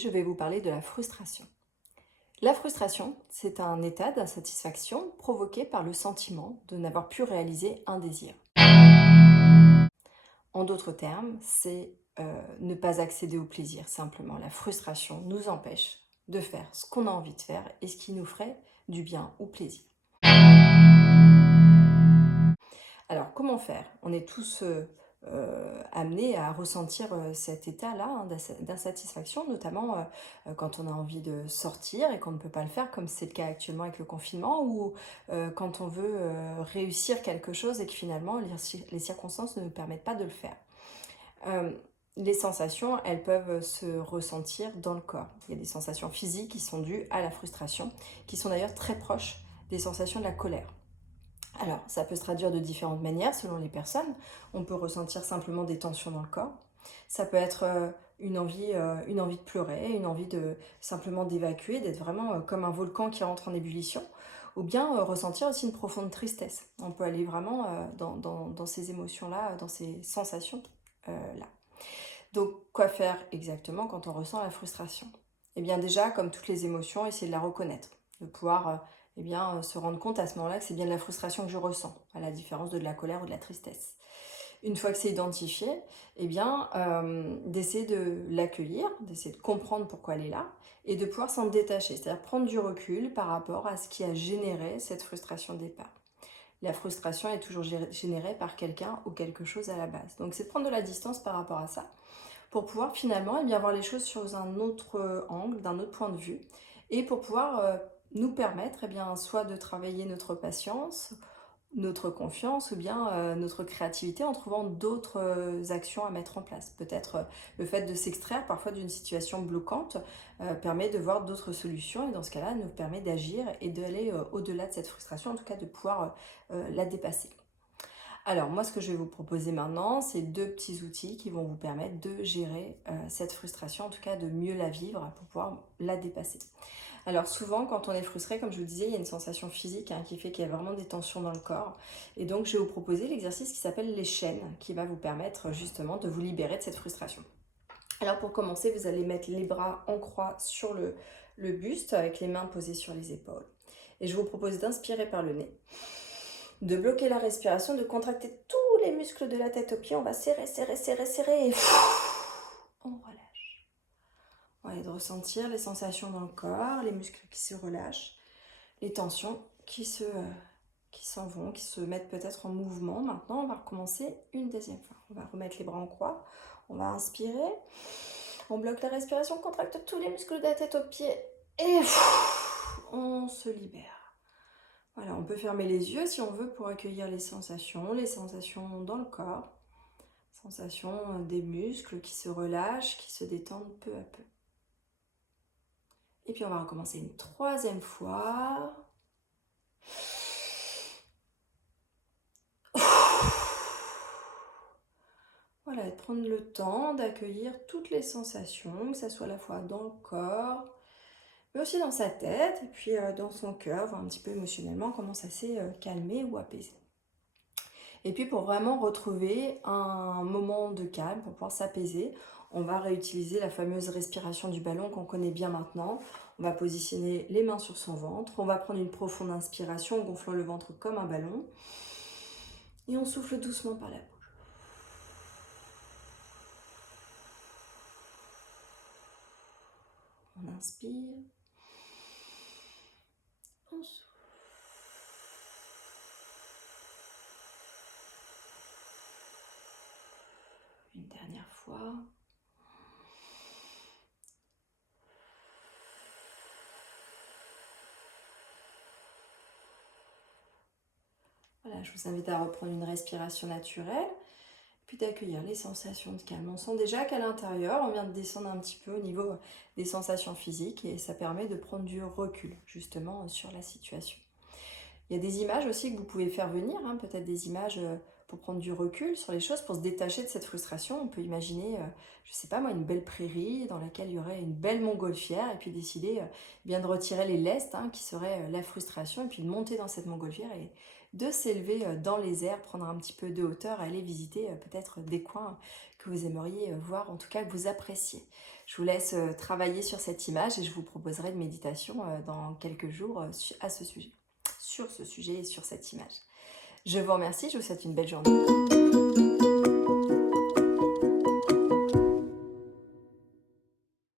je vais vous parler de la frustration. La frustration, c'est un état d'insatisfaction provoqué par le sentiment de n'avoir pu réaliser un désir. En d'autres termes, c'est ne pas accéder au plaisir, simplement. La frustration nous empêche de faire ce qu'on a envie de faire et ce qui nous ferait du bien ou plaisir. Alors, comment faire? On est tous amenés à ressentir cet état-là d'insatisfaction, notamment quand on a envie de sortir et qu'on ne peut pas le faire, comme c'est le cas actuellement avec le confinement, ou quand on veut réussir quelque chose et que finalement les circonstances ne nous permettent pas de le faire. Les sensations, elles peuvent se ressentir dans le corps. Il y a des sensations physiques qui sont dues à la frustration, qui sont d'ailleurs très proches des sensations de la colère. Alors, ça peut se traduire de différentes manières selon les personnes. On peut ressentir simplement des tensions dans le corps. Ça peut être une envie de pleurer, une envie de simplement d'évacuer, d'être vraiment comme un volcan qui rentre en ébullition, ou bien ressentir aussi une profonde tristesse. On peut aller vraiment dans ces émotions-là, dans ces sensations-là. Donc, quoi faire exactement quand on ressent la frustration? Eh bien déjà, comme toutes les émotions, essayer de la reconnaître, de pouvoir se rendre compte à ce moment-là que c'est bien de la frustration que je ressens, à la différence de la colère ou de la tristesse. Une fois que c'est identifié, d'essayer de l'accueillir, d'essayer de comprendre pourquoi elle est là, et de pouvoir s'en détacher, c'est-à-dire prendre du recul par rapport à ce qui a généré cette frustration de départ. La frustration est toujours générée par quelqu'un ou quelque chose à la base. Donc c'est de prendre de la distance par rapport à ça, pour pouvoir finalement voir les choses sous un autre angle, d'un autre point de vue, et pour pouvoir nous permettre soit de travailler notre patience, notre confiance ou bien notre créativité en trouvant d'autres actions à mettre en place. Peut-être le fait de s'extraire parfois d'une situation bloquante permet de voir d'autres solutions et dans ce cas-là nous permet d'agir et d'aller au-delà de cette frustration, en tout cas de pouvoir la dépasser. Alors moi ce que je vais vous proposer maintenant, c'est 2 petits outils qui vont vous permettre de gérer cette frustration, en tout cas de mieux la vivre pour pouvoir la dépasser. Alors souvent quand on est frustré, comme je vous disais, il y a une sensation physique qui fait qu'il y a vraiment des tensions dans le corps. Et donc je vais vous proposer l'exercice qui s'appelle les chaînes, qui va vous permettre justement de vous libérer de cette frustration. Alors pour commencer, vous allez mettre les bras en croix sur le buste avec les mains posées sur les épaules. Et je vous propose d'inspirer par le nez, de bloquer la respiration, de contracter tous les muscles de la tête aux pieds. On va serrer, serrer, serrer, serrer et on relâche. Ouais, de ressentir les sensations dans le corps, les muscles qui se relâchent, les tensions qui s'en vont, qui se mettent peut-être en mouvement. Maintenant, on va recommencer une deuxième fois. On va remettre les bras en croix. On va inspirer. On bloque la respiration, on contracte tous les muscles de la tête aux pieds et on se libère. Voilà, on peut fermer les yeux si on veut pour accueillir les sensations dans le corps, sensations des muscles qui se relâchent, qui se détendent peu à peu. Et puis on va recommencer une troisième fois. Voilà, et prendre le temps d'accueillir toutes les sensations, que ce soit à la fois dans le corps, mais aussi dans sa tête, et puis dans son cœur, voir un petit peu émotionnellement comment ça s'est calmé ou apaisé. Et puis pour vraiment retrouver un moment de calme, pour pouvoir s'apaiser, on va réutiliser la fameuse respiration du ballon qu'on connaît bien maintenant. On va positionner les mains sur son ventre, on va prendre une profonde inspiration en gonflant le ventre comme un ballon, et on souffle doucement par la bouche. On inspire, on souffle. Une dernière fois. Voilà, je vous invite à reprendre une respiration naturelle, puis d'accueillir les sensations de calme. On sent déjà qu'à l'intérieur, on vient de descendre un petit peu au niveau des sensations physiques et ça permet de prendre du recul justement sur la situation. Il y a des images aussi que vous pouvez faire venir, peut-être des images pour prendre du recul sur les choses, pour se détacher de cette frustration. On peut imaginer, je ne sais pas moi, une belle prairie dans laquelle il y aurait une belle montgolfière et puis décider bien de retirer les lestes qui seraient la frustration et puis de monter dans cette montgolfière de s'élever dans les airs, prendre un petit peu de hauteur, aller visiter peut-être des coins que vous aimeriez voir, en tout cas que vous appréciez. Je vous laisse travailler sur cette image et je vous proposerai une méditation dans quelques jours à ce sujet, sur ce sujet et sur cette image. Je vous remercie, je vous souhaite une belle journée.